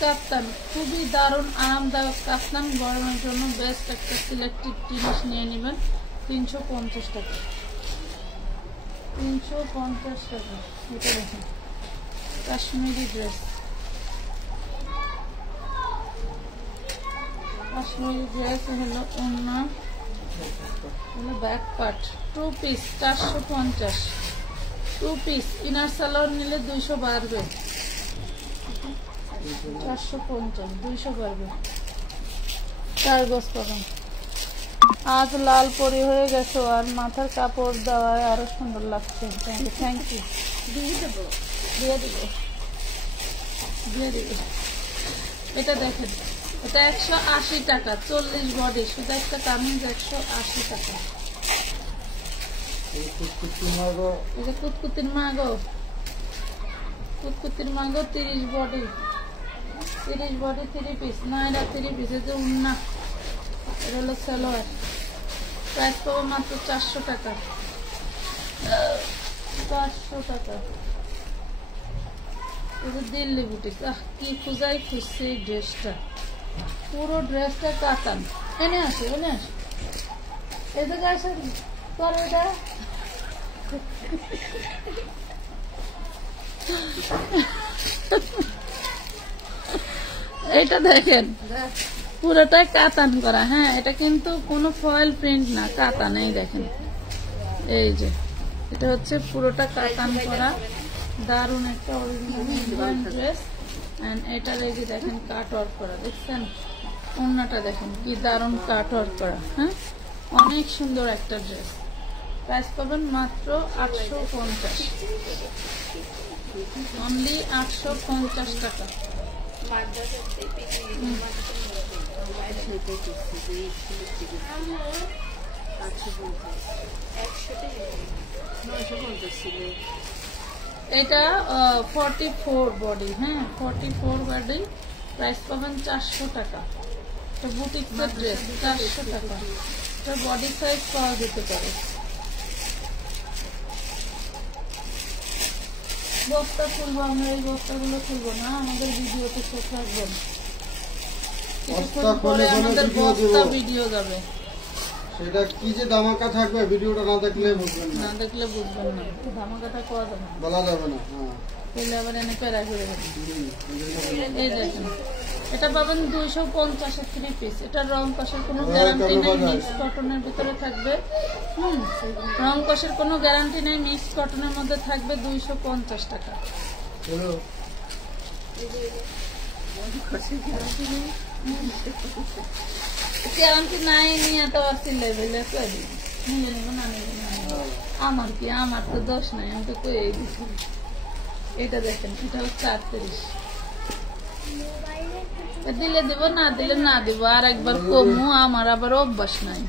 কাপ্তান, খুবই দারুণ আরামদায়ক কাপ্তান, গরমের জন্য বেস্ট একটা সিলেক্টেড জিনিস নিয়ে নেবেন। 350 টাকা, 350 টাকা। এটা দেখেন কাশ্মীরি ড্রেস, হলো ওড়না, হলো back part. 2 piece 450, 2 piece inner salwar নিলে 200 বাড়বে, 450, 200 বাড়বে। 4 গজ পাবেন। আজ লাল পরি হয়ে গেছো আর মাথার কাপড় দেওয়ায় আরো সুন্দর লাগছে। Thank you. দিয়ে দিব। এটা দেখেন, এটা 180 টাকা, 40 বডি, শুধু একটা কামিজ 180 টাকা। এটা কুতকুতির মাগো, 30 বডি, 3 পিস, নাইরা 3 পিস। এই যে উন্না, এটা হলো সালোয়ার, প্রাইস পাবো মাত্র 400 টাকা, 400 টাকা। এই যে দিল্লি বুটিক, কি খুঁজছে এই ড্রেসটা, পুরো ড্রেসটা কাতান। এনে আসো, এই জায়গায় আসে করো এটা। এটা দেখেন পুরোটাই কাতান করা। হ্যাঁ, এটা কিন্তু কোনো ফয়েল প্রিন্ট না, কাতান। এই দেখেন, এই যে এটা হচ্ছে পুরোটা কাতান করা, দারুণ একটা অরিজিনাল ড্রেস। এন্ড এটার এই যে দেখেন কাট ওয়ার্ক করা, দেখছেন ওড়নাটা দেখেন কি দারুণ কাট ওয়ার্ক করা। হ্যাঁ, অনেক সুন্দর একটা ড্রেস। প্রাইস পাবেন মাত্র 850, অনলি 850 টাকা। এটা 44 বডি, হ্যাঁ 44 বডি, প্রাইস পাবেন 400 টাকা। বুটিক্সের ড্রেস 400 টাকা। এটা বডি সাইজ পাওয়া যেতে পারে। বস্তা খুলবো আমরা, এই বস্তাগুলো খুলবো না, আমাদের ভিডিওতে চোখ রাখবেন। কিছুক্ষণ পরে আমাদের বস্তা ভিডিও যাবে। সেটা কি যে ধামাকা থাকবে, ভিডিওটা না দেখলে বুঝবেন না, ধামাকাটা কোয়া যাবে না, বলা যাবে না। তাহলে আবার এনে প্যারা করে দেবেন। এই দেখেন, এটা পাবেন 250 এর 3 পিস। এটা রং কষের কোনো গ্যারান্টি নেই, মিক্স কটনের ভিতরে থাকবে। রং কষের কোনো গ্যারান্টি নেই, মিক্স কটনের মধ্যে থাকবে। 250 টাকা। গ্যারান্টি নাই নিয়ে তো আর সিলাই বলে নিয়ে নেবো না, আমার কি, আমার তো দোষ নাই, আমি তো কয়ে দিচ্ছি। এটা দেখেন, এটা হচ্ছে 38, দিলে দিব, না দিলে না দিব, আর একবার কমু, আমার আবার অভ্যাস নাই।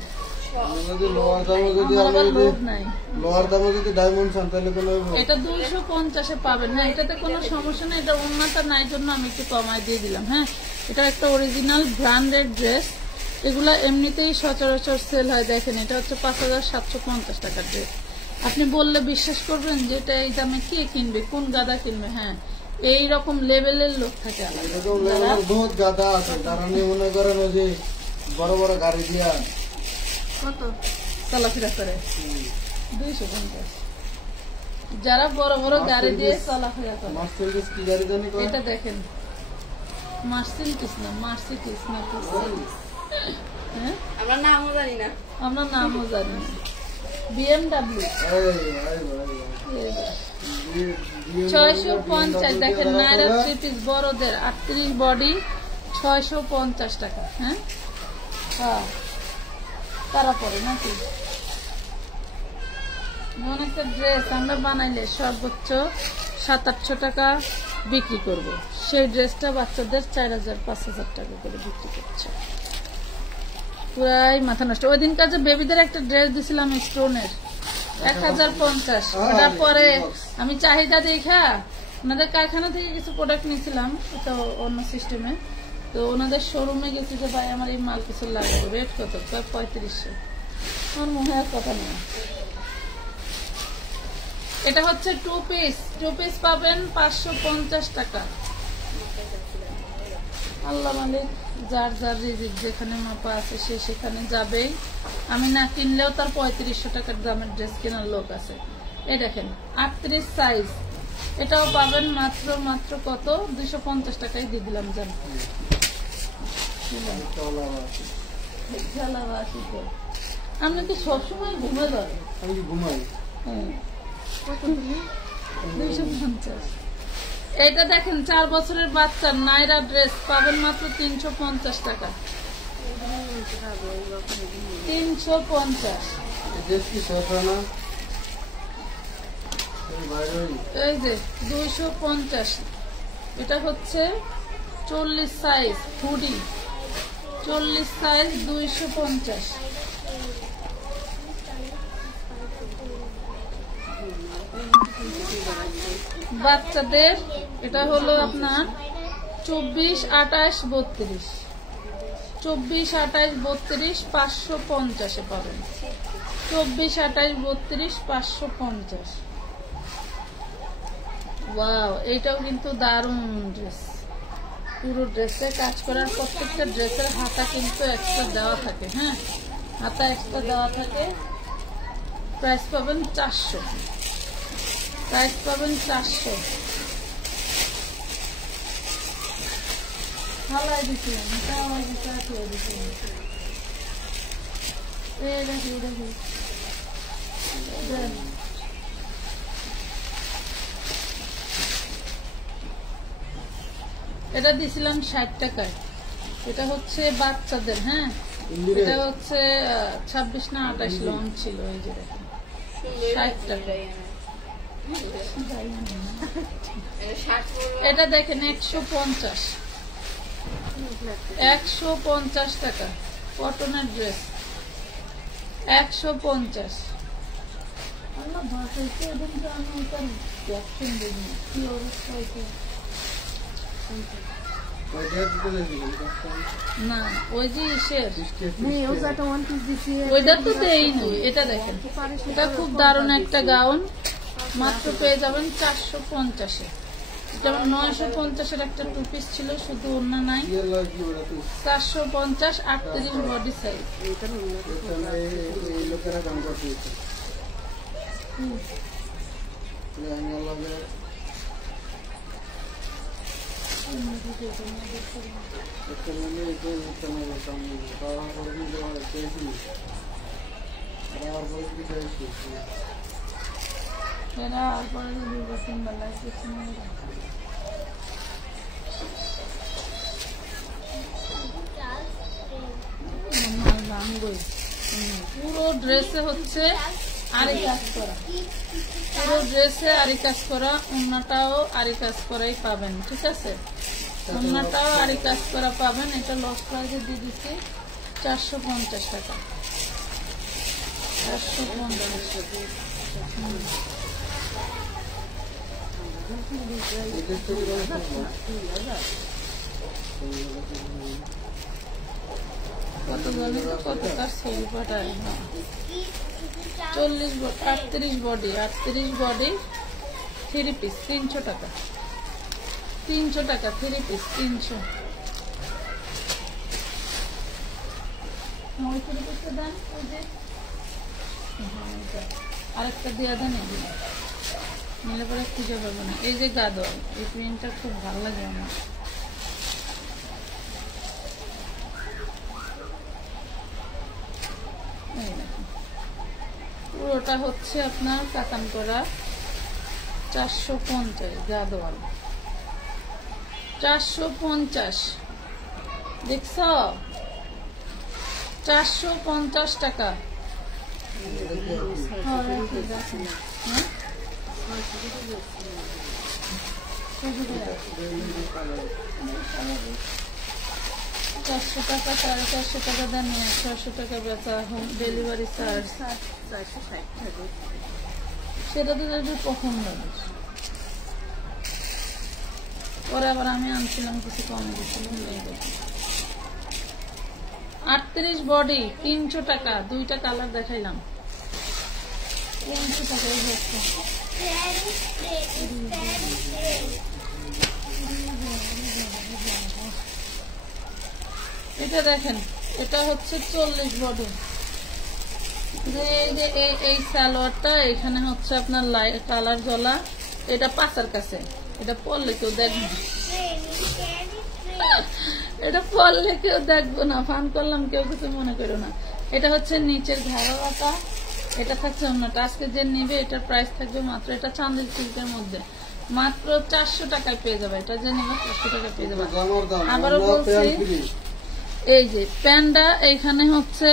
এটা 250 পাবেন। হ্যাঁ, এটাতে কোনো সমস্যা নেই, এটা উন্নত নাই জন্য আমি একটু কমায় দিয়ে দিলাম। হ্যাঁ, এটা একটা অরিজিনাল ব্র্যান্ডেড ড্রেস, এগুলা এমনিতেই সচরাচর সেল হয়। দেখেন, এটা হচ্ছে 5750 টাকার ড্রেস। আপনি বললে বিশ্বাস করবেন যে এটা এই দামে কে কিনবে, কোন গাদা কিনবে? হ্যাঁ, এইরকম লেভেলের লোক থাকে, বহুত গাদা আছে, তারা মনে করেন যে বড় বড় গাড়ি দিয়া কত চলাফেরা করে 250, যারা বড় বড় গাড়ি দিয়ে চলাফেরা করে। এটা দেখেন, মার্সিডিজ না, মার্সিডিজ না, আমরা নামও জানি না, BMW 650। দেখেন, নাইরা 3 পিস বড়দের 38 বডি, 650 টাকা। হ্যাঁ, তারা পরে নাকি অনেকটা ড্রেস আমরা বানাইলে সর্বোচ্চ 700-800 টাকা, বিক্রি করব। সেই ড্রেসটা বাচ্চাদের 4000-5000 টাকা করে বিক্রি করছে। পুরাই মাথা নষ্ট। ওই দিনকার যে বেবিদের একটা ড্রেস দিছিলাম স্টোনের 1050, ওটার পরে আমি চাহিদা দেখা ওনাদের কারখানা থেকে কিছু প্রোডাক্ট নিয়েছিলাম, এটা অন্য সিস্টেমে। তো ওনাদের শোরুমে গেছি যে ভাই আমার এই মাল কিছু লাগবে, রেট কত? 3500। আমার মনে হয় কথা নেই। এটা হচ্ছে 2 পিস পাবেন 550 টাকা। আল্লাহ মালিক, যার যার রিজিক যেখানে মাপা আছে সে সেখানে যাবে। আমি না কিনলেও তার 3500 টাকার দামের ড্রেস কেনার লোক আছে। এই দেখেন 38 সাইজ, এটাও পাবেন মাত্র কত? 250 টাকায় দিয়ে দিলাম। জান আপনি কি সবসময় ঘুমে যান? আমি ঘুমাই। 250। এটা দেখেন 4 বছরের বাচ্চার নাইরা ড্রেস পাবেন মাত্র 350 টাকা। 350। এই যে 250। এটা হচ্ছে 40 সাইজ হুডি, 40 সাইজ 250। বাচ্চাদের এটা হলো আপনার 24, 28, 32, 24, 28, 32 550-এ পাবেন। 24, 28, 32 550। ওয়াও, এইটাও কিন্তু দারুণ ড্রেস। পুরো ড্রেসে কাজ করার, প্রত্যেকটা ড্রেসের হাতা কিন্তু এক্সট্রা দেওয়া থাকে। হ্যাঁ, হাতা এক্সট্রা দেওয়া থাকে। প্রাইস পাবেন 400। প্রাইস পাবেন 400। হালাই দিচ্ছিলাম, এটা দিছিলাম 60 টাকায়। এটা হচ্ছে বাচ্চাদের। হ্যাঁ, এটা হচ্ছে 26 না 28 লং ছিল। এই যে দেখেন 60 টাকায়। এটা দেখেন 150, 150 টাকা কটনের ড্রেস, 150। না ওই যে ওইটা তো দেই না। এটা দেখেন, এটা খুব দারুণ একটা গাউন, মাত্র পেয়ে যাবেন 450-এ। যেমন 950-এর একটা 2 পিস ছিল, শুধু ওড়না নাই। 450, 38 বডি সাইজ। পুরো ড্রেসে হচ্ছে আরি কাজ করা, পুরো ড্রেসে আরি কাজ করা। ওড়নাটাও আরি কাজ করাই পাবেন। ঠিক আছে, ওড়নাটাও আরি কাজ করা পাবেন। এটা লস প্রাইসে দিয়ে দিচ্ছি 450 টাকা। 450। কত বলি তো, কত তার ছবি পাঠায়। 40, 38 বডি, 38 বডি 3 পিস 300 টাকা। 300 টাকা 3 পিস 300। আরেকটা দিয়ে দেন, নিলে পরে খুঁজে পাবো না। এই যে গাদোয়াল, এই প্রিন্টটা খুব ভালো লাগে আমার। পুরোটা হচ্ছে আপনার কাতান করা 450 গাদোয়াল, 450। দেখছ, 450 টাকা। 400 টাকা 450 টাকা দেন, 600 টাকা বেচা, হোম ডেলিভারি চার্জ 460 টাকা। সেটা তো যদি কখন লাগে। পরে আবার আমি আনছিলাম কিছু কমে দিচ্ছিলাম। 38 বডি 300 টাকা, 2টা কালার দেখাইলাম 300 টাকা। এটা দেখেন, এটা হচ্ছে 40 বডি। এই সালোয়ারটা এখানে হচ্ছে আপনার কালার জ্বলা, এটা পাঁচার কাছে, এটা পরলে কেউ দেখবে না, এটা পরলে কেউ দেখবো না, ফান করলাম কেউ কিছু মনে করো না। এটা হচ্ছে নিচের ঘাড়াটা, এটা থাকছে অন্যটা। আজকে যে নিবে এটার প্রাইস থাকবে মাত্র, এটা চাঁদের সিল্কের মধ্যে মাত্র 400 টাকায় পেয়ে যাবে। এটা যে নিবে 400 টাকা পেয়ে যাবে। আবারও বলছি, এই যে প্যান্ডা এইখানে হচ্ছে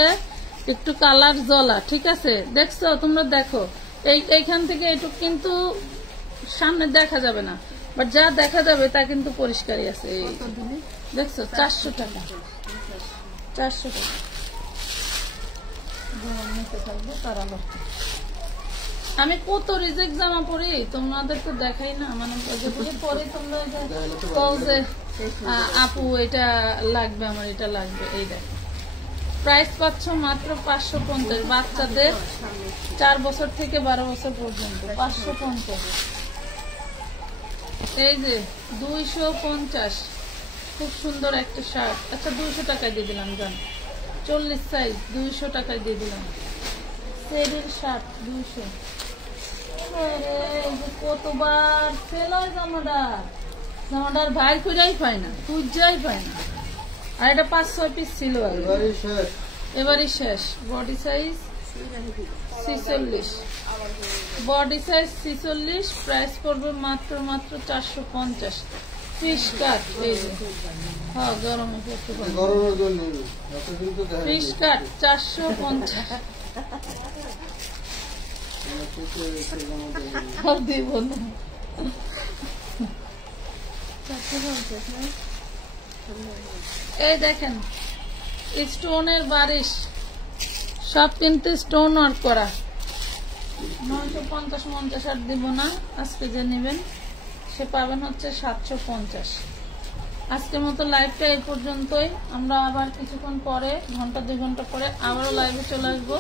একটু কালার জ্বলা, ঠিক আছে? দেখছো তোমরা, দেখো এইখান থেকে একটু কিন্তু সামনে দেখা যাবে না, বাট যা দেখা যাবে তা কিন্তু পরিষ্কারই আছে। দেখছো 400 টাকা, 400 টাকা। আমি কত রিজেক্ট জামা পরি তোমাদেরকে দেখাই না, মানে পরে তোমরা যে আপু এটা লাগবে, আমার এটা লাগবে। এই দেখো প্রাইস পাচ্ছ মাত্র 550, বাচ্চাদের 4 বছর থেকে 12 বছর পর্যন্ত 550। এই যে 250, খুব সুন্দর একটা শার্ট। আচ্ছা 200 টাকায় দিয়ে দিলাম, জান 40 সাইজ 200 টাকায় দিয়ে দিলাম। সেরির শার্ট 200। কতবার সেল হয় জামাটার ভাই খুঁজাই পায় না, খুঁজাই পায় না। আর এটা 5-6 পিস ছিল, এবারই শেষ। Body size 46, body size 46, price পড়বে মাত্র 450। ফিশ কাট, এই যে হ্যাঁ গরমে ফিশ কাট 450 দিব না। এই দেখেন স্টোনের বারিশ, সব কিন্তু স্টোন ওয়ার্ক করা। 950 আর দিব না, আজকে যে নেবেন সে পাবেন হচ্ছে 750। আজকের মতো লাইভটা এই পর্যন্তই। আমরা আবার কিছুক্ষণ পরে, 1-2 ঘন্টা পরে আবারও লাইভে চলে আসবো।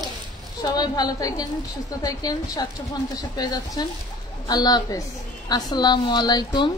সবাই ভালো থাকেন, সুস্থ থাকেন। 750 পেয়ে যাচ্ছেন। আল্লাহ হাফেজ, আসসালামু আলাইকুম।